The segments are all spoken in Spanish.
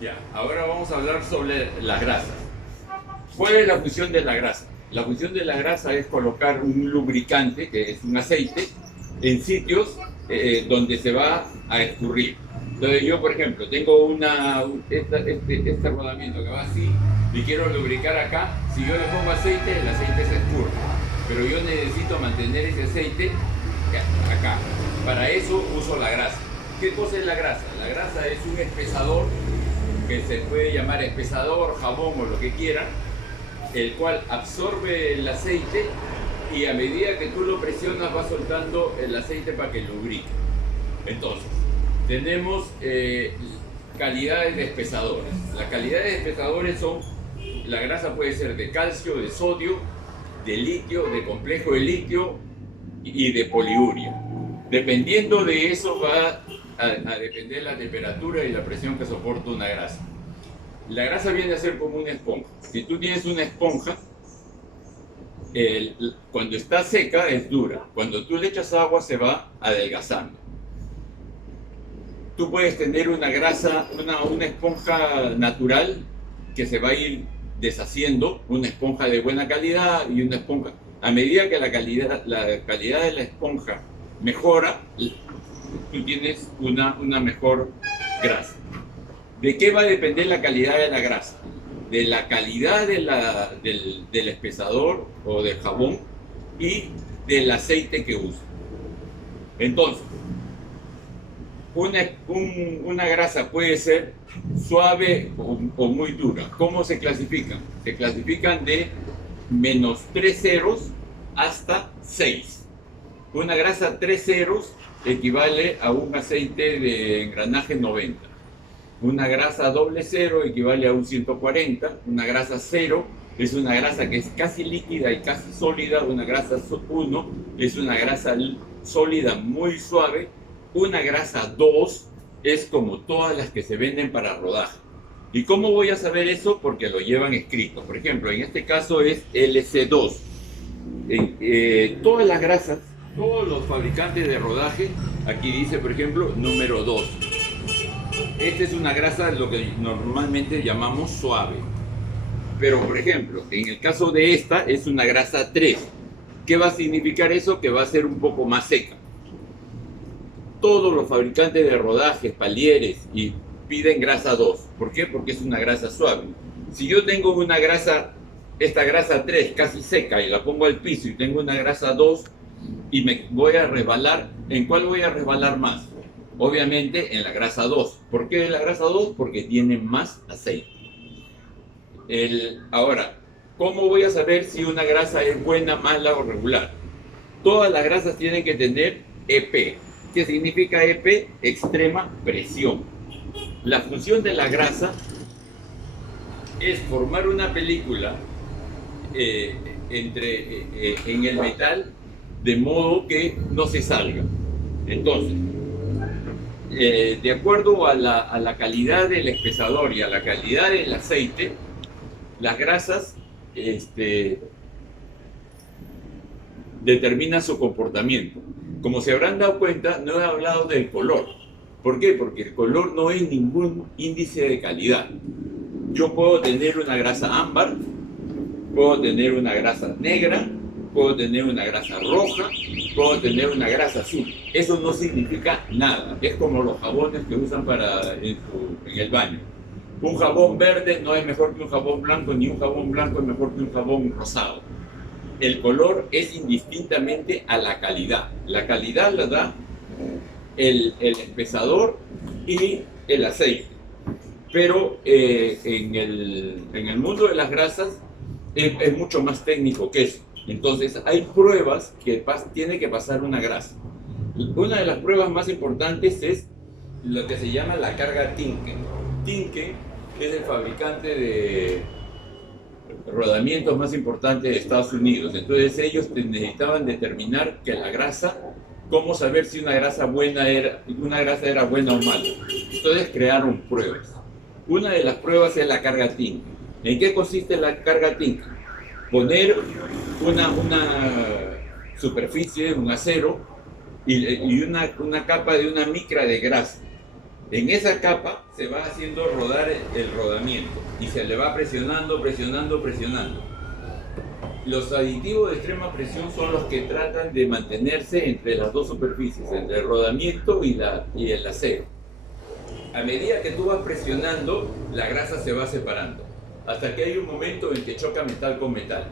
Ya, ahora vamos a hablar sobre las grasas. ¿Cuál es la función de la grasa? La función de la grasa es colocar un lubricante, que es un aceite, en sitios donde se va a escurrir. Entonces yo, por ejemplo, tengo este rodamiento que va así y quiero lubricar acá. Si yo le pongo aceite, el aceite se escurre. Pero yo necesito mantener ese aceite acá. Para eso uso la grasa. ¿Qué cosa es la grasa? La grasa es un espesador, que se puede llamar espesador, jabón o lo que quieran, el cual absorbe el aceite y a medida que tú lo presionas va soltando el aceite para que lubrique. Entonces, tenemos calidades de espesadores. Las calidades de espesadores son, la grasa puede ser de calcio, de sodio, de litio, de complejo de litio y de poliuria. Dependiendo de eso va a depender la temperatura y la presión que soporta una grasa. La grasa viene a ser como una esponja. Si tú tienes una esponja, cuando está seca es dura. Cuando tú le echas agua se va adelgazando. Tú puedes tener una grasa, una esponja natural que se va a ir deshaciendo, una esponja de buena calidad y una esponja. A medida que la calidad de la esponja mejora, tú tienes una mejor grasa. ¿De qué va a depender la calidad de la grasa? De la calidad del espesador o del jabón y del aceite que usa. Entonces, una grasa puede ser suave o muy dura. ¿Cómo se clasifican? Se clasifican de menos 3 ceros hasta 6. Una grasa 3 ceros equivale a un aceite de engranaje 90. Una grasa doble cero equivale a un 140. Una grasa cero es una grasa que es casi líquida y casi sólida. Una grasa 1 es una grasa sólida muy suave. Una grasa 2 es como todas las que se venden para rodaje. ¿Y cómo voy a saber eso? Porque lo llevan escrito. Por ejemplo, en este caso es LC2. Todas las grasas, todos los fabricantes de rodaje, aquí dice, por ejemplo, número 2. Esta es una grasa, lo que normalmente llamamos suave. Pero, por ejemplo, en el caso de esta, es una grasa 3. ¿Qué va a significar eso? Que va a ser un poco más seca. Todos los fabricantes de rodajes, palieres, y piden grasa 2. ¿Por qué? Porque es una grasa suave. Si yo tengo una grasa, esta grasa 3 casi seca, y la pongo al piso, y tengo una grasa 2, y me voy a resbalar, ¿en cuál voy a resbalar más? Obviamente en la grasa 2. ¿Por qué en la grasa 2? Porque tiene más aceite. Ahora, ¿cómo voy a saber si una grasa es buena, mala o regular? Todas las grasas tienen que tener EP. ¿Qué significa EP? Extrema presión. La función de la grasa es formar una película en el metal de modo que no se salga. Entonces, de acuerdo a la calidad del espesador y a la calidad del aceite, las grasas determinan su comportamiento. Como se habrán dado cuenta, no he hablado del color. ¿Por qué? Porque el color no es ningún índice de calidad. Yo puedo tener una grasa ámbar, puedo tener una grasa negra, puedo tener una grasa roja, puedo tener una grasa azul. Eso no significa nada. Es como los jabones que usan en el baño. Un jabón verde no es mejor que un jabón blanco, ni un jabón blanco es mejor que un jabón rosado. El color es indistintamente a la calidad. La calidad la da el espesador y el aceite. Pero en el mundo de las grasas es mucho más técnico que eso. Entonces hay pruebas que tiene que pasar una grasa. Una de las pruebas más importantes es lo que se llama la carga Tinken. Tinken es el fabricante de rodamientos más importantes de Estados Unidos. Entonces ellos necesitaban determinar que la grasa, cómo saber si una grasa era buena o mala. Entonces crearon pruebas. Una de las pruebas es la carga Tinken. ¿En qué consiste la carga Tinken? Poner una superficie, un acero y una capa de una micra de grasa. En esa capa se va haciendo rodar el rodamiento y se le va presionando, presionando, presionando. Los aditivos de extrema presión son los que tratan de mantenerse entre las dos superficies, entre el rodamiento y el acero. A medida que tú vas presionando, la grasa se va separando, hasta que hay un momento en que choca metal con metal.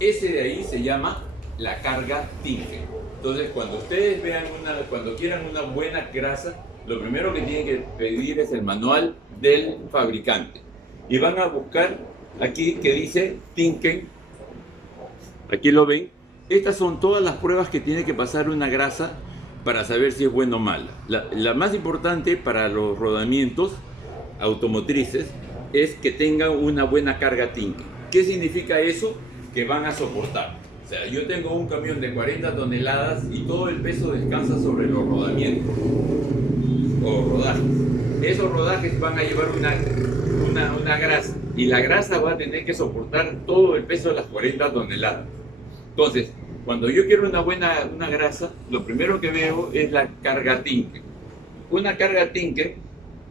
Ese de ahí se llama la carga Tinker. Entonces, cuando ustedes vean cuando quieran una buena grasa, lo primero que tienen que pedir es el manual del fabricante. Y van a buscar aquí que dice Tinker. Aquí lo ven. Estas son todas las pruebas que tiene que pasar una grasa para saber si es buena o mala. La más importante para los rodamientos automotrices es que tengan una buena carga Tinker. ¿Qué significa eso? Que van a soportar. O sea, yo tengo un camión de 40 toneladas y todo el peso descansa sobre los rodamientos o rodajes. Esos rodajes van a llevar una grasa y la grasa va a tener que soportar todo el peso de las 40 toneladas. Entonces, cuando yo quiero una grasa, lo primero que veo es la carga Tinker. Una carga Tinker,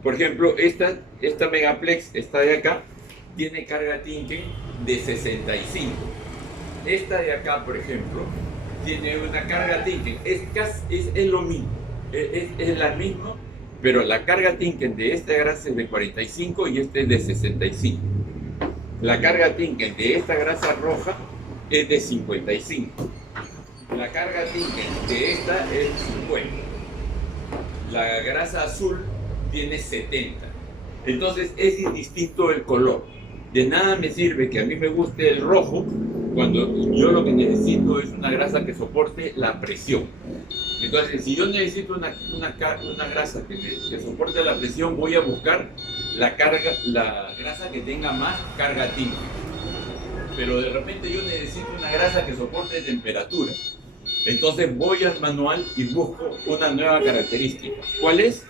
por ejemplo, esta Megaplex, esta de acá, tiene carga Tinker de 65. Esta de acá, por ejemplo, tiene una carga Tinker, es lo mismo, es la misma, pero la carga Tinker de esta grasa es de 45 y este es de 65. La carga Tinker de esta grasa roja es de 55. La carga Tinker de esta es 50. La grasa azul tiene 70. Entonces es indistinto el color. De nada me sirve que a mí me guste el rojo cuando yo lo que necesito es una grasa que soporte la presión. Entonces, si yo necesito una grasa que soporte la presión, voy a buscar la grasa que tenga más carga Tinker. Pero de repente yo necesito una grasa que soporte temperatura. Entonces voy al manual y busco una nueva característica. ¿Cuál es?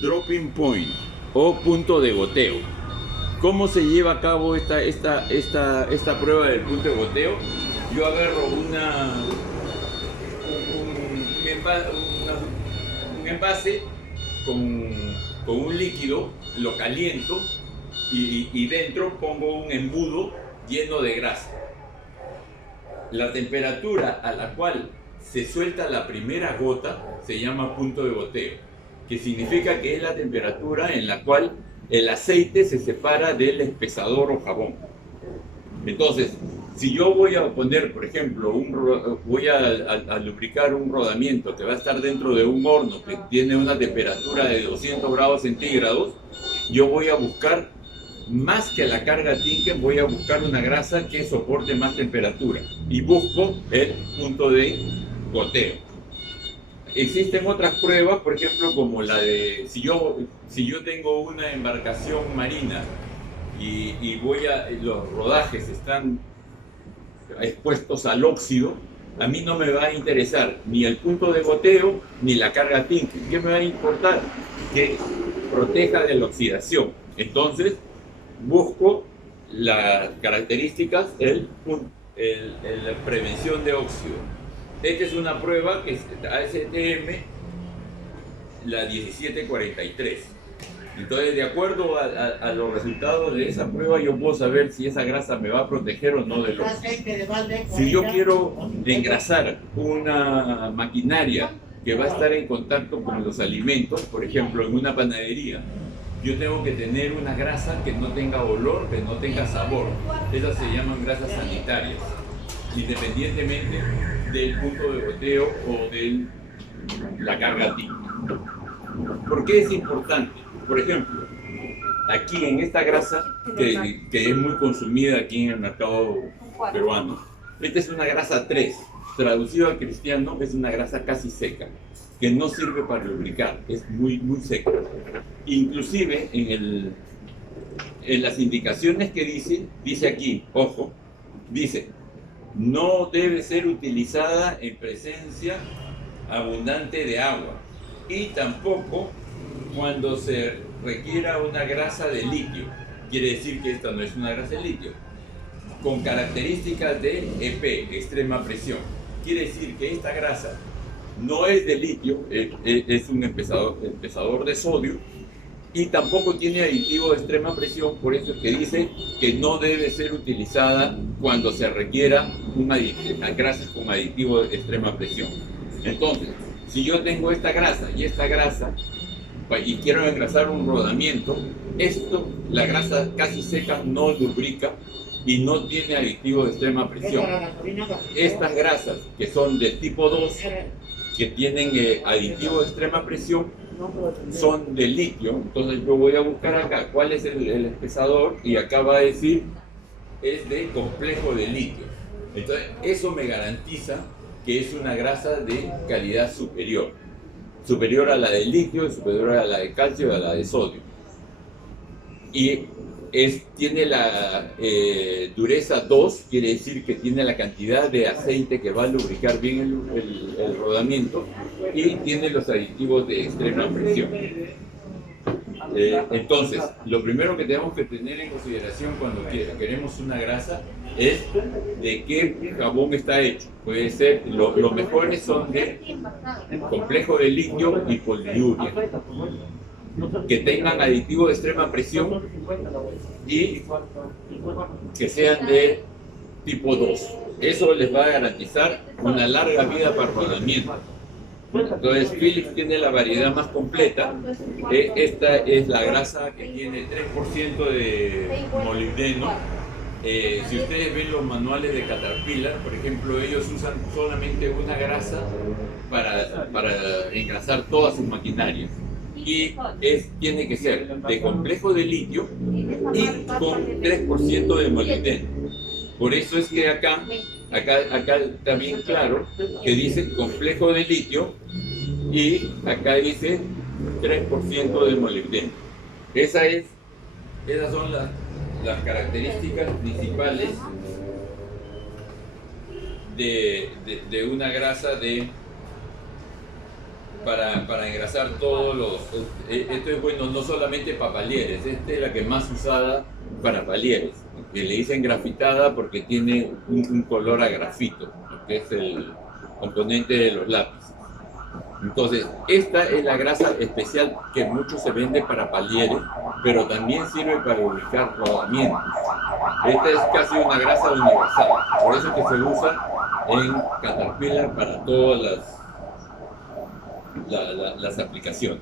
Dropping point o punto de goteo. ¿Cómo se lleva a cabo esta prueba del punto de goteo? Yo agarro un envase con un líquido, lo caliento y dentro pongo un embudo lleno de grasa. La temperatura a la cual se suelta la primera gota se llama punto de goteo, que significa que es la temperatura en la cual el aceite se separa del espesador o jabón. Entonces, si yo voy a poner, por ejemplo, voy a lubricar un rodamiento que va a estar dentro de un horno que tiene una temperatura de 200 grados centígrados, yo voy a buscar, más que la carga Tinker, voy a buscar una grasa que soporte más temperatura y busco el punto de goteo. Existen otras pruebas, por ejemplo, como la de si yo tengo una embarcación marina y los rodajes están expuestos al óxido, a mí no me va a interesar ni el punto de goteo ni la carga Tinker. ¿Qué me va a importar? Que proteja de la oxidación. Entonces busco las características, la prevención de óxido. Esta es una prueba que es ASTM, la 1743. Entonces, de acuerdo a los resultados de esa prueba, yo puedo saber si esa grasa me va a proteger o no del óxido. Si yo quiero engrasar una maquinaria que va a estar en contacto con los alimentos, por ejemplo, en una panadería, yo tengo que tener una grasa que no tenga olor, que no tenga sabor. Esas se llaman grasas sanitarias, independientemente del punto de goteo o de la carga Tinker. ¿Por qué es importante? Por ejemplo, aquí en esta grasa que es muy consumida aquí en el mercado peruano, esta es una grasa 3, traducido al cristiano es una grasa casi seca, que no sirve para lubricar, es muy, muy seca. Inclusive en las indicaciones que dice aquí, ojo, dice, no debe ser utilizada en presencia abundante de agua y tampoco cuando se requiera una grasa de litio. Quiere decir que esta no es una grasa de litio, con características de EP, extrema presión. Quiere decir que esta grasa no es de litio, es un empezador de sodio y tampoco tiene aditivo de extrema presión, por eso es que dice que no debe ser utilizada cuando se requiera una grasa con aditivo de extrema presión. Entonces, si yo tengo esta grasa y quiero engrasar un rodamiento, la grasa casi seca no lubrica y no tiene aditivo de extrema presión. Estas grasas que son del tipo 2, que tienen aditivo de extrema presión, son de litio. Entonces yo voy a buscar acá cuál es el espesador y acá va a decir es de complejo de litio. Entonces eso me garantiza que es una grasa de calidad superior a la de litio, superior a la de calcio y a la de sodio. Y tiene la dureza 2, quiere decir que tiene la cantidad de aceite que va a lubricar bien el rodamiento, y tiene los aditivos de extrema presión. Entonces, lo primero que tenemos que tener en consideración cuando queremos una grasa es de qué jabón está hecho. Puede ser, los mejores son de complejo de litio y poliuria, que tengan aditivo de extrema presión y que sean de tipo 2. Eso les va a garantizar una larga vida para rodamiento. Entonces Philips tiene la variedad más completa. Esta es la grasa que tiene 3% de molibdeno. Si ustedes ven los manuales de Caterpillar, por ejemplo, ellos usan solamente una grasa para engrasar todas sus maquinarias. Y tiene que ser de complejo de litio y con 3% de molibdeno. Por eso es que acá está bien claro que dice complejo de litio y acá dice 3% de molibdeno. Esas son las características principales de una grasa para engrasar todos los... Esto es bueno no solamente para palieres, esta es la que más usada para palieres, que le dicen grafitada porque tiene un color a grafito, que es el componente de los lápices. Entonces, esta es la grasa especial que mucho se vende para palieres, pero también sirve para lubricar rodamientos. Esta es casi una grasa universal, por eso que se usa en Caterpillar para todas las aplicaciones.